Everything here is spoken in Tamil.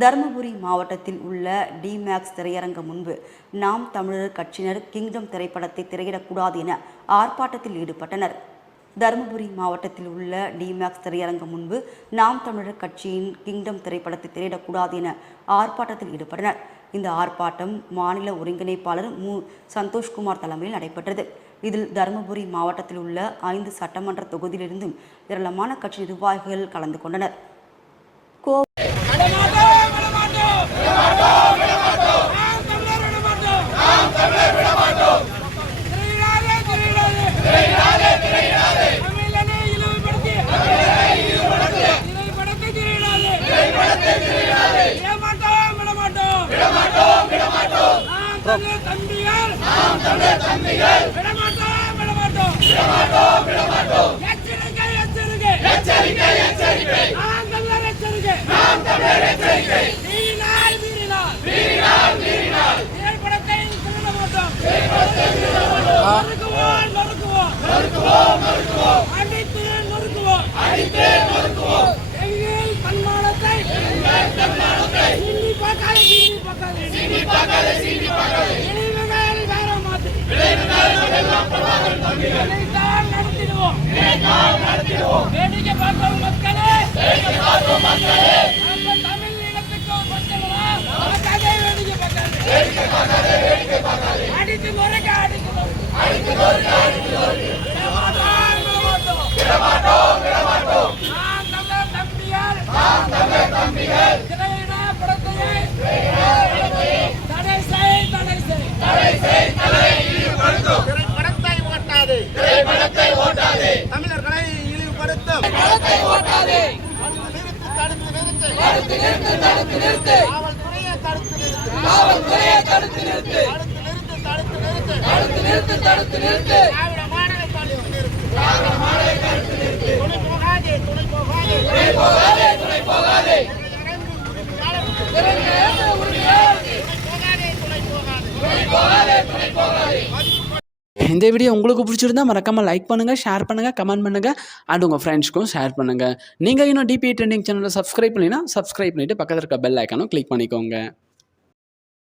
தருமபுரி மாவட்டத்தில் உள்ள டிமேக்ஸ் திரையரங்கம் முன்பு நாம் தமிழர் கட்சியினர் கிங்டம் திரைப்படத்தை திரையிடக்கூடாது என ஆர்ப்பாட்டத்தில் ஈடுபட்டனர். தருமபுரி மாவட்டத்தில் உள்ள டிமேக்ஸ் திரையரங்கம் முன்பு நாம் தமிழர் கட்சியின் கிங்டம் திரைப்படத்தை திரையிடக்கூடாது என ஆர்ப்பாட்டத்தில் ஈடுபட்டனர். இந்த ஆர்ப்பாட்டம் மாநில ஒருங்கிணைப்பாளர் மு. சந்தோஷ்குமார் தலைமையில் நடைபெற்றது. இதில் தருமபுரி மாவட்டத்தில் உள்ள 5 சட்டமன்ற தொகுதியிலிருந்தும் ஏராளமான கட்சி நிர்வாகிகள் கலந்து கொண்டனர். தமிழர்களை இழிவுபடுத்தும் காவல்துறையை தடுத்து நிறுத்து. இந்த வீடியோ உங்களுக்கு பிடிச்சிருந்தா மறக்காமல் லைக் பண்ணுங்கள், ஷேர் பண்ணுங்கள், கமெண்ட் பண்ணுங்கள் அண்ட் உங்கள் ஃப்ரெண்ட்ஸ்க்கும் ஷேர் பண்ணுங்கள். நீங்கள் இன்னும் டிபி ட்ரெண்டிங் சேனலை சப்ஸ்கிரைப் பண்ணினா சப்ஸ்கிரைப் பண்ணிவிட்டு பக்கத்தில் இருக்க பெல் ஐக்கானும் கிளிக் பண்ணிக்கோங்க.